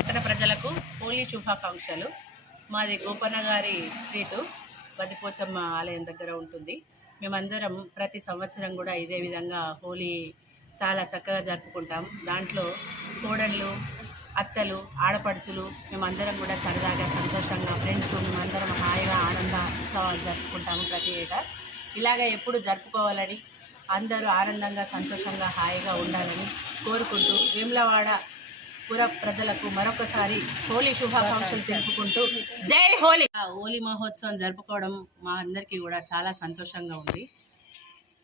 పట్టణ ప్రజలకు హోలీ శుభాకాంక్షలు. మాది గోపన్న గారి స్ట్రీటు బదిపోచమ్మ ఆలయం దగ్గర ఉంటుంది. మేమందరం ప్రతి సంవత్సరం కూడా ఇదే విధంగా హోలీ చాలా చక్కగా జరుపుకుంటాం. దాంట్లో కోడళ్ళు, అత్తలు, ఆడపడుచులు మేమందరం కూడా సరదాగా సంతోషంగా ఫ్రెండ్స్ మేమందరం హాయిగా ఆనంద ఉత్సవాలు జరుపుకుంటాము ప్రతి ఏటా. ఇలాగ ఎప్పుడు జరుపుకోవాలని, అందరూ ఆనందంగా సంతోషంగా హాయిగా ఉండాలని కోరుకుంటూ వేములవాడ పుర ప్రజలకు మరొకసారి హోలీ శుభాకాంక్షలు తెలుపుకుంటూ జై హోలీ. హోలీ మహోత్సవం జరుపుకోవడం మా అందరికీ కూడా చాలా సంతోషంగా ఉంది.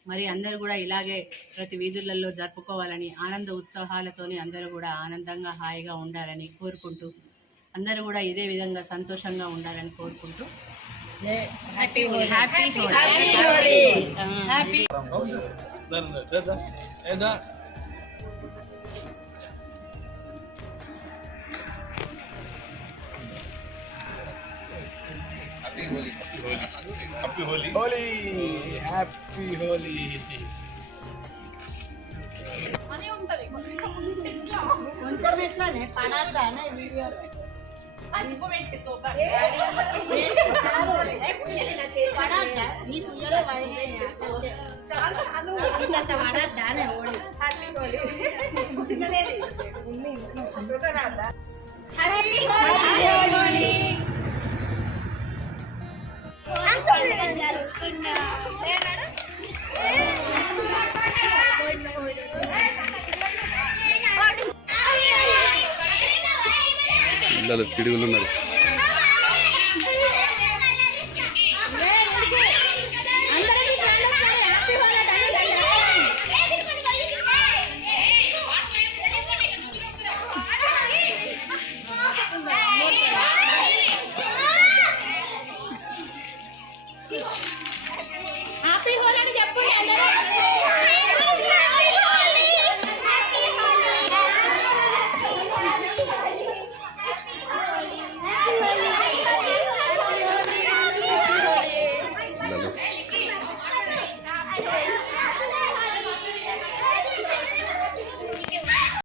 మరి అందరూ కూడా ఇలాగే ప్రతి వీధులలో జరుపుకోవాలని, ఆనంద ఉత్సాహాలతోని అందరూ కూడా ఆనందంగా హాయిగా ఉండాలని కోరుకుంటూ, అందరూ కూడా ఇదే విధంగా సంతోషంగా ఉండాలని కోరుకుంటూ happy Holi. Happy Holi. Happy happy Holi. Holi happy Holi. కొంచెం ఎట్లానే పడాలనే వీడియో పడద్దానే ఓడి పిల్లలు పిడుగులు ఉన్నారు.